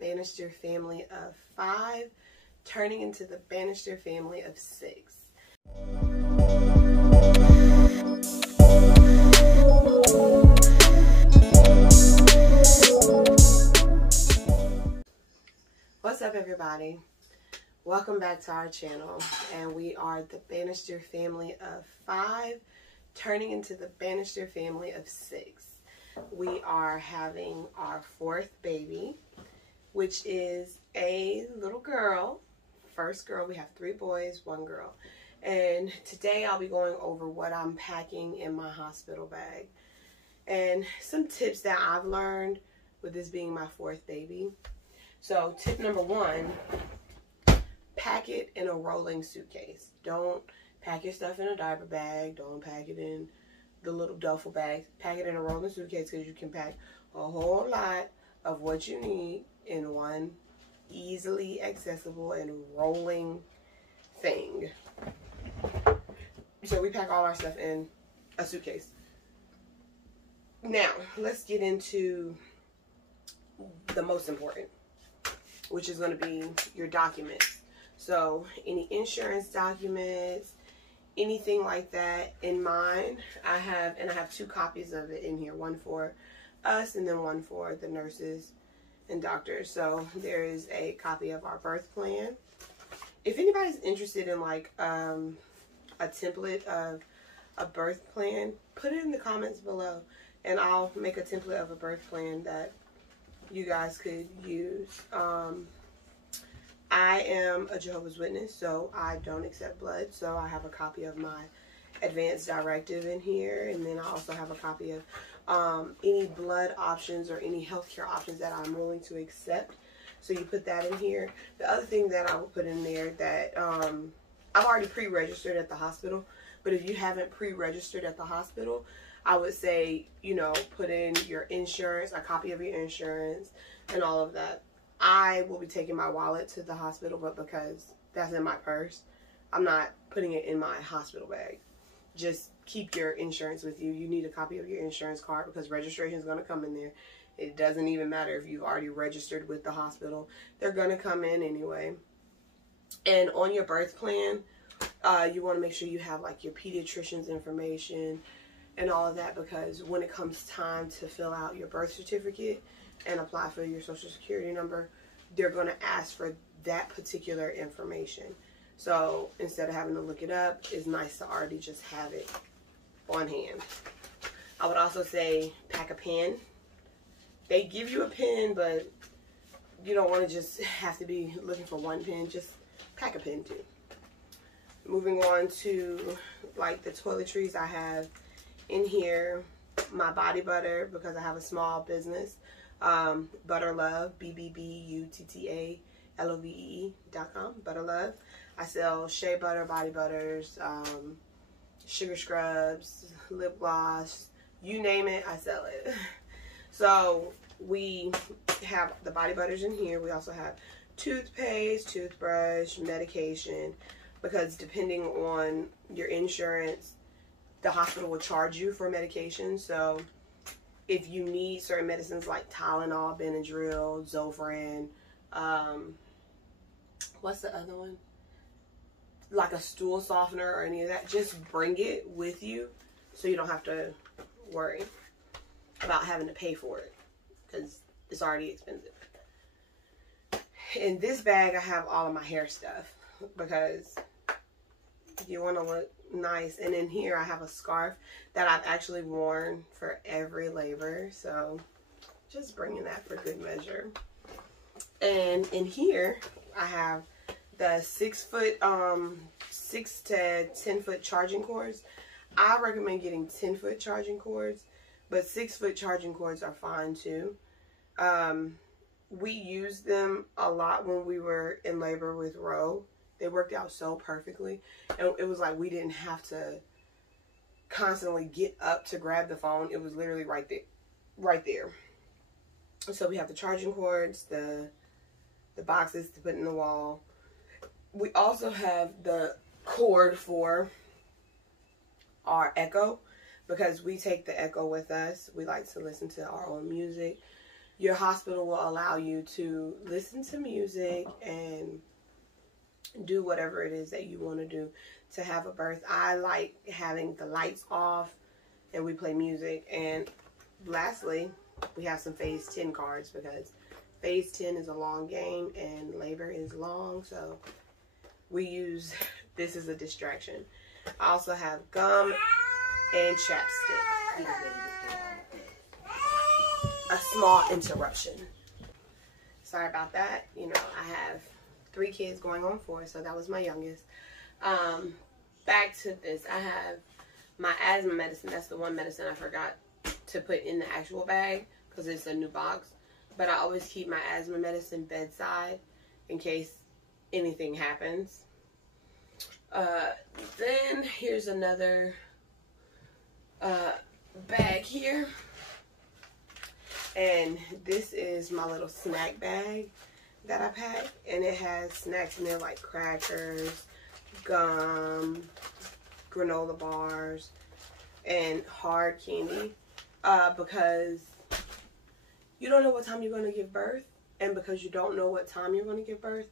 Bannister family of 5, turning into the Bannister family of 6. What's up, everybody? Welcome back to our channel, and we are the Bannister family of 5, turning into the Bannister family of 6. We are having our 4th baby, which is a little girl. First girl. We have 3 boys, 1 girl. And today I'll be going over what I'm packing in my hospital bag and some tips that I've learned with this being my 4th baby. So tip number 1, pack it in a rolling suitcase. Don't pack your stuff in a diaper bag. Don't pack it in the little duffel bag. Pack it in a rolling suitcase because you can pack a whole lot of what you need in one easily accessible and rolling thing. So we pack all our stuff in a suitcase. Now, let's get into the most important, which is going to be your documents. So any insurance documents, anything like that. In mine, I have 2 copies of it in here, one for us and then one for the nurses and doctors. So there is a copy of our birth plan. If anybody's interested in like a template of a birth plan, put it in the comments below and I'll make a template of a birth plan that you guys could use. I am a Jehovah's Witness, so I don't accept blood. So I have a copy of my advance directive in here, and then I also have a copy of any blood options or any healthcare options that I'm willing to accept. So you put that in here. The other thing that I will put in there that I've already pre-registered at the hospital, but if you haven't pre-registered at the hospital, I would say, you know, put in your insurance, a copy of your insurance, and all of that. I will be taking my wallet to the hospital, but because that's in my purse, I'm not putting it in my hospital bag. Just keep your insurance with you. You need a copy of your insurance card because registration is going to come in there. It doesn't even matter if you've already registered with the hospital. They're going to come in anyway. And on your birth plan, you want to make sure you have like your pediatrician's information and all of that, because when it comes time to fill out your birth certificate and apply for your social security number, they're going to ask for that particular information. So instead of having to look it up, it's nice to already just have it on hand. I would also say pack a pen. They give you a pen, but you don't want to just have to be looking for one pen. Just pack a pen too. Moving on to like the toiletries, I have in here my body butter because I have a small business. Butter Love, BBBUTTALOVE.com, Butter Love. I sell shea butter, body butters, sugar scrubs, lip gloss, you name it, I sell it. So we have the body butters in here. We also have toothpaste, toothbrush, medication, because depending on your insurance, the hospital will charge you for medication. So if you need certain medicines like Tylenol, Benadryl, Zofran, what's the other one? Like a stool softener or any of that, just bring it with you so you don't have to worry about having to pay for it because it's already expensive. In this bag, I have all of my hair stuff because you want to look nice. And in here I have a scarf that I've actually worn for every labor, so just bringing that for good measure. And in here I have the 6 to 10 foot charging cords. I recommend getting 10-foot charging cords, but 6-foot charging cords are fine too. We used them a lot when we were in labor with Roe. They worked out so perfectly, and it was like we didn't have to constantly get up to grab the phone. It was literally right there. So we have the charging cords, the boxes to put in the wall. We also have the cord for our Echo because we take the Echo with us. We like to listen to our own music. your hospital will allow you to listen to music and do whatever it is that you want to do to have a birth. I like having the lights off and we play music. And lastly, we have some phase 10 cards because phase 10 is a long game and labor is long, so we use this as a distraction. I also have gum and chapstick. A small interruption. Sorry about that. You know, I have 3 kids going on 4, so that was my youngest. Back to this. I have my asthma medicine. That's the one medicine I forgot to put in the actual bag because it's a new box. But I always keep my asthma medicine bedside in case anything happens. Then here's another bag here. And this is my little snack bag that I pack. And it has snacks in there like crackers, gum, granola bars, and hard candy. Because you don't know what time you're going to give birth. And because you don't know what time you're going to give birth,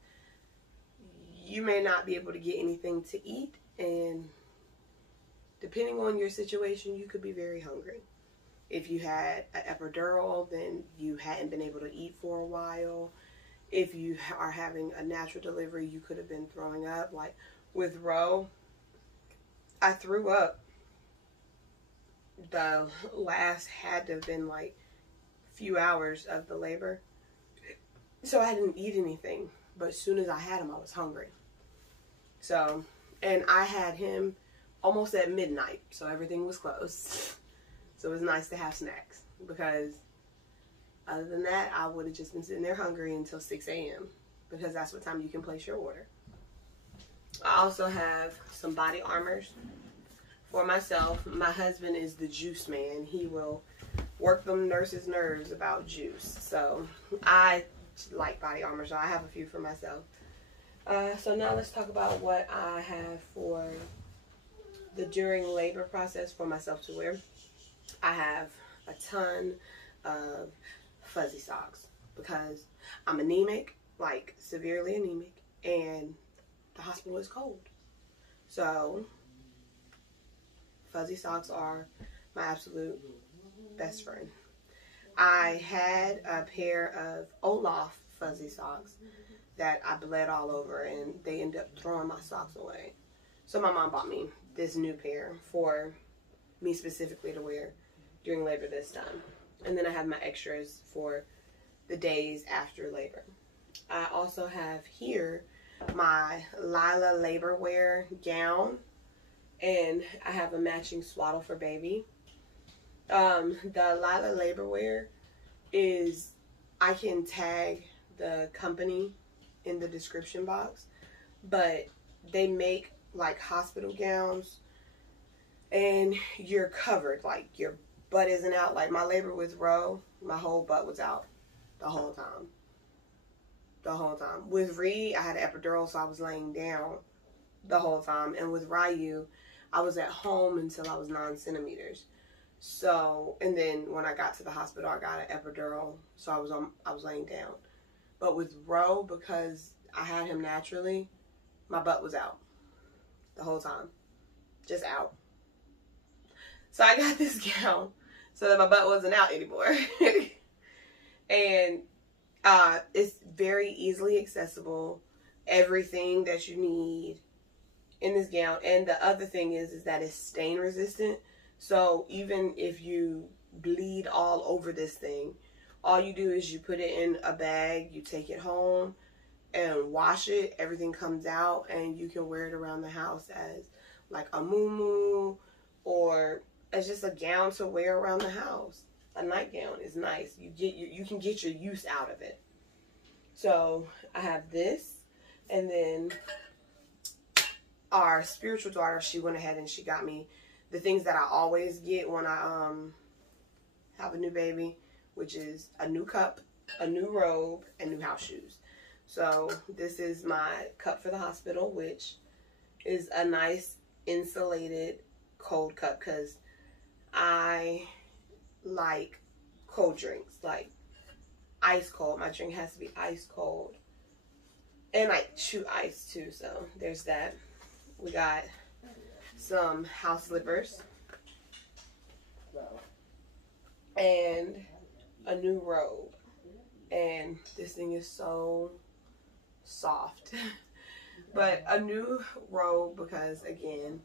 you may not be able to get anything to eat. And depending on your situation, you could be very hungry. If you had an epidural, then you hadn't been able to eat for a while. If you are having a natural delivery, you could have been throwing up. Like with Ro, I threw up. The last had to have been like a few hours of the labor. So I didn't eat anything. But as soon as I had him, I was hungry. So, and I had him almost at midnight. So everything was closed. So it was nice to have snacks, because other than that, I would have just been sitting there hungry until 6 a.m. because that's what time you can place your order. I also have some body armors for myself. My husband is the juice man. He will work them nurses' nerves about juice. So I like body armor, so I have a few for myself. So now let's talk about what I have for the during labor process for myself to wear. I have a ton of fuzzy socks because I'm anemic, like severely anemic, and the hospital is cold. So fuzzy socks are my absolute best friend. I had a pair of Olaf fuzzy socks that I bled all over, and they ended up throwing my socks away. So my mom bought me this new pair for me specifically to wear during labor this time. And then I have my extras for the days after labor. I also have here my Lila labor wear gown, and I have a matching swaddle for baby. The Lila labor wear is, I can tag the company in the description box, but they make like hospital gowns and you're covered, like your butt isn't out. Like my labor with Ro, my whole butt was out the whole time. The whole time. With Reed, I had an epidural, so I was laying down the whole time. And with Ryu, I was at home until I was 9 centimeters. So, and then when I got to the hospital, I got an epidural, so I was laying down. But with Ro, because I had him naturally, my butt was out the whole time. Just out. So I got this gown so that my butt wasn't out anymore. And it's very easily accessible. Everything that you need in this gown. And the other thing is that it's stain resistant. So even if you bleed all over this thing, all you do is you put it in a bag, you take it home and wash it. Everything comes out and you can wear it around the house as like a muumuu, or as just a gown to wear around the house. A nightgown is nice. You can get your use out of it. So I have this, and then our spiritual daughter, she went ahead and she got me the things that I always get when I have a new baby, which is a new cup, a new robe, and new house shoes. So this is my cup for the hospital, which is a nice insulated cold cup, because I like cold drinks. Like ice cold. My drink has to be ice cold. And I chew ice too, so there's that. We got some house slippers. And a new robe. And this thing is so soft. But a new robe because, again,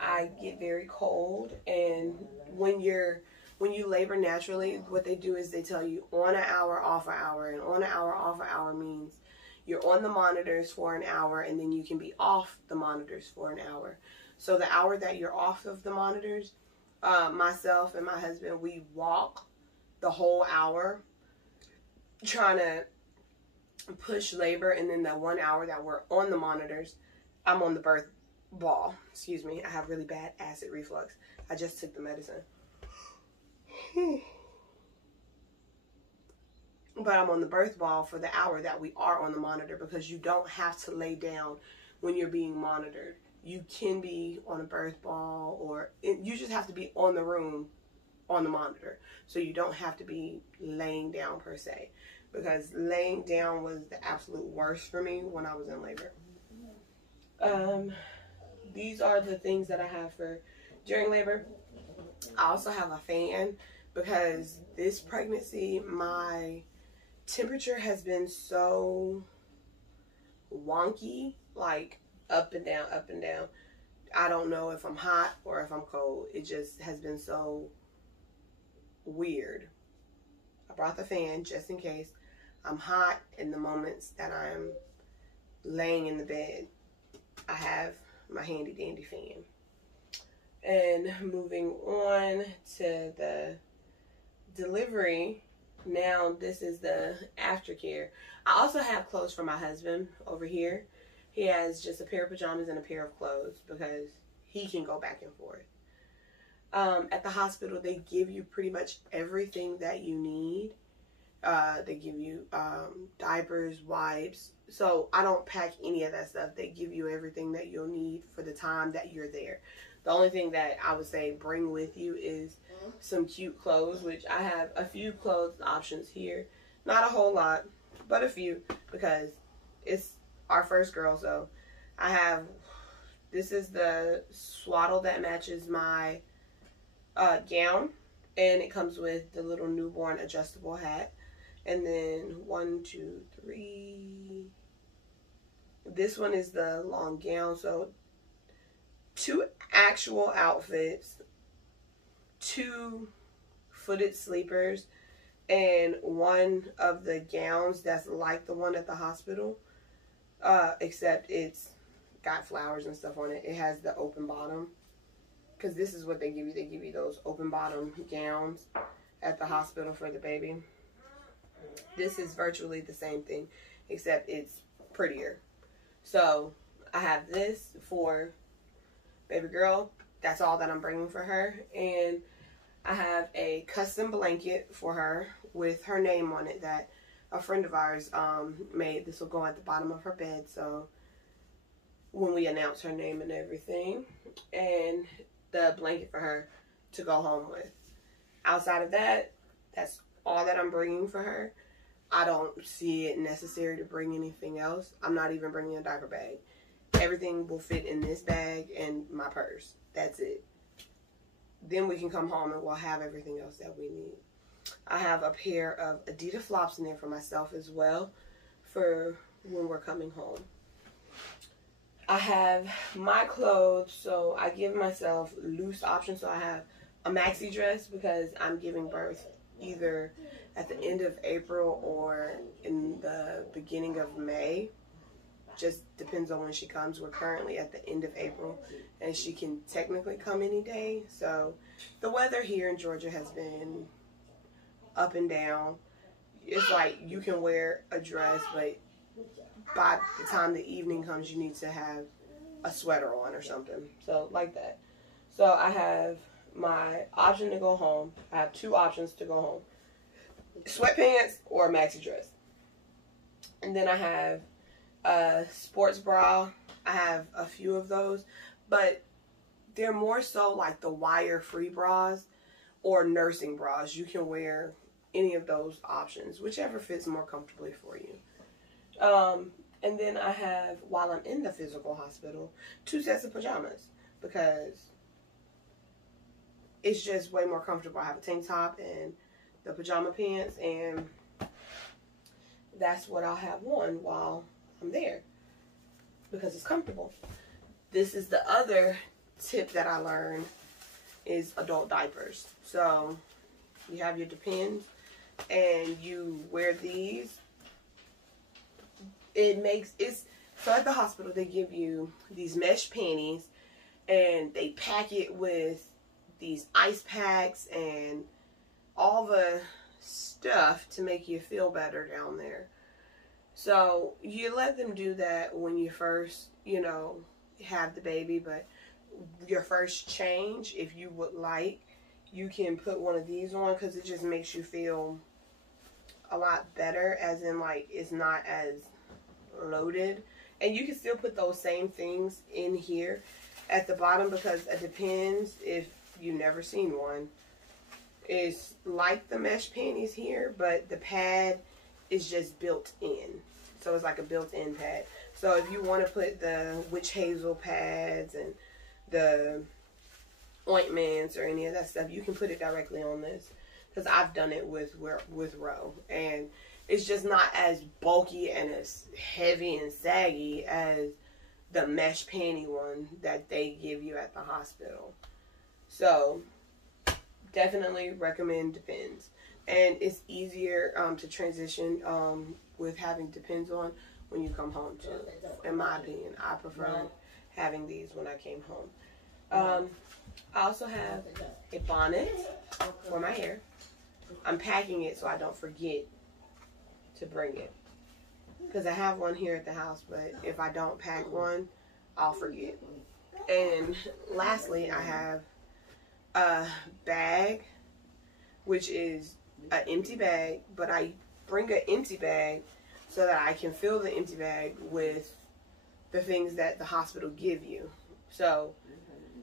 I get very cold. And when you labor naturally, what they do is they tell you on an hour, off an hour. And on an hour, off an hour means you're on the monitors for an hour and then you can be off the monitors for an hour. So the hour that you're off of the monitors, myself and my husband, we walk the whole hour trying to push labor. And then that 1 hour that we're on the monitors, I'm on the birth ball. Excuse me, I have really bad acid reflux. I just took the medicine. But I'm on the birth ball for the hour that we are on the monitor because you don't have to lay down when you're being monitored. You can be on a birth ball or you just have to be on the room on the monitor. So you don't have to be laying down per se, because laying down was the absolute worst for me when I was in labor. These are the things that I have for during labor. I also have a fan because this pregnancy, my temperature has been so wonky, like up and down, up and down. I don't know if I'm hot or if I'm cold. It just has been so weird. I brought the fan just in case I'm hot in the moments that I'm laying in the bed. I have my handy dandy fan. And moving on to the delivery. Now this is the aftercare. I also have clothes for my husband over here. He has just a pair of pajamas and a pair of clothes because he can go back and forth. At the hospital, they give you pretty much everything that you need. They give you diapers, wipes. So I don't pack any of that stuff. They give you everything that you'll need for the time that you're there. The only thing that I would say bring with you is some cute clothes, which I have a few clothes options here. Not a whole lot, but a few, because it's our first girl. So I have, this is the swaddle that matches my gown, and it comes with the little newborn adjustable hat. And then 1, 2, 3. This one is the long gown. So 2 actual outfits, 2 footed sleepers, and 1 of the gowns that's like the one at the hospital, except it's got flowers and stuff on it. It has the open bottom, because this is what they give you. They give you those open bottom gowns at the hospital for the baby. This is virtually the same thing, except it's prettier. So I have this for baby girl. That's all that I'm bringing for her. And I have a custom blanket for her with her name on it that a friend of ours made. This will go at the bottom of her bed, so when we announce her name and everything. And the blanket for her to go home with. Outside of that, that's all that I'm bringing for her. I don't see it necessary to bring anything else. I'm not even bringing a diaper bag. Everything will fit in this bag and my purse. That's it. Then we can come home and we'll have everything else that we need. I have a pair of Adidas flops in there for myself as well for when we're coming home. I have my clothes, so I give myself loose options. So I have a maxi dress because I'm giving birth either at the end of April or in the beginning of May. Just depends on when she comes. We're currently at the end of April, and she can technically come any day. So the weather here in Georgia has been up and down. It's like you can wear a dress, but by the time the evening comes, you need to have a sweater on or something. So like that. So I have my option to go home. I have 2 options to go home: sweatpants or a maxi dress. And then I have a sports bra. I have a few of those, but they're more so like the wire-free bras or nursing bras. You can wear any of those options, whichever fits more comfortably for you. And then I have, while I'm in the physical hospital, 2 sets of pajamas because it's just way more comfortable. I have a tank top and the pajama pants, and that's what I'll have on while I'm there because it's comfortable. This is the other tip that I learned, is adult diapers. So you have your Depends and you wear these. So at the hospital they give you these mesh panties and they pack it with these ice packs and all the stuff to make you feel better down there. So you let them do that when you first, you know, have the baby, but your first change, if you would like, you can put one of these on because it just makes you feel a lot better, as in like it's not as loaded. And you can still put those same things in here at the bottom because it depends, if you've never seen one, it's like the mesh panties here, but the pad is just built in. So it's like a built-in pad. So if you want to put the witch hazel pads and the ointments or any of that stuff, you can put it directly on this, because I've done it with Ro, and it's just not as bulky and as heavy and saggy as the mesh panty one that they give you at the hospital. So definitely recommend Depends, and it's easier to transition with having Depends on when you come home too. In my opinion, I prefer having these when I came home. I also have a bonnet for my hair. I'm packing it so I don't forget to bring it, because I have one here at the house, but if I don't pack one, I'll forget. And lastly, I have a bag, which is an empty bag, but I bring an empty bag so that I can fill the empty bag with the things that the hospital give you. So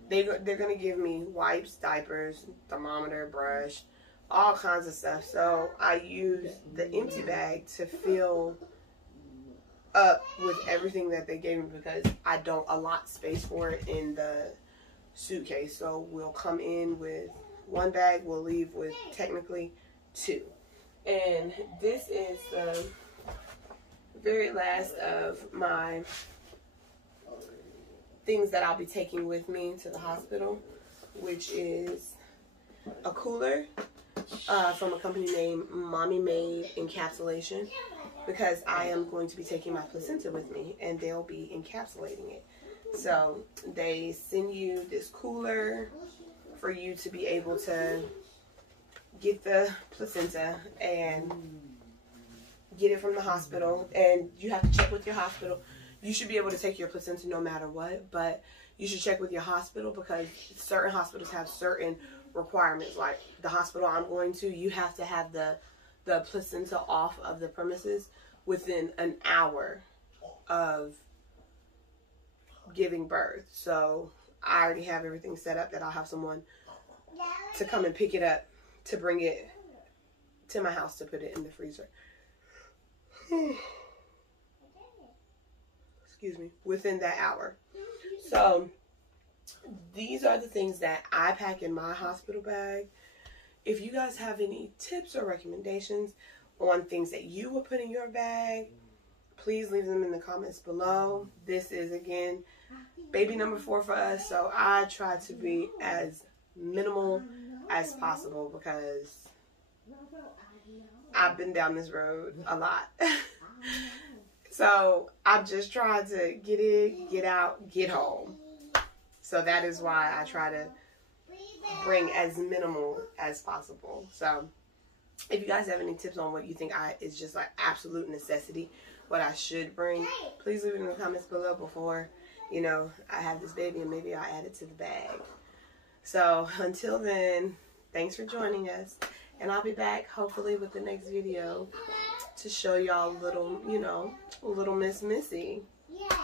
they're going to give me wipes, diapers, thermometer, brush, all kinds of stuff. So I use the empty bag to fill up with everything that they gave me, because I don't allot space for it in the suitcase. So we'll come in with one bag, we'll leave with technically 2. And this is the very last of my things that I'll be taking with me to the hospital, which is a cooler from a company named Mommy Made Encapsulation, because I am going to be taking my placenta with me and they'll be encapsulating it. So they send you this cooler for you to be able to get the placenta and get it from the hospital. And you have to check with your hospital. You should be able to take your placenta no matter what, but you should check with your hospital, because certain hospitals have certain requirements. Like the hospital I'm going to, you have to have the placenta off of the premises within an hour of giving birth. So I already have everything set up that I'll have someone to come and pick it up, to bring it to my house to put it in the freezer. Excuse me, within that hour. So these are the things that I pack in my hospital bag. If you guys have any tips or recommendations on things that you would put in your bag, please leave them in the comments below. This is, again, baby number 4 for us, so I try to be as minimal as possible because I've been down this road a lot. So I'm just trying to get in, get out, get home. So that is why I try to bring as minimal as possible. So if you guys have any tips on what you think is just like absolute necessity, what I should bring, please leave it in the comments below before, you know, I have this baby, and maybe I'll add it to the bag. So until then, thanks for joining us, and I'll be back hopefully with the next video to show y'all little, you know, little Miss Missy. Yeah.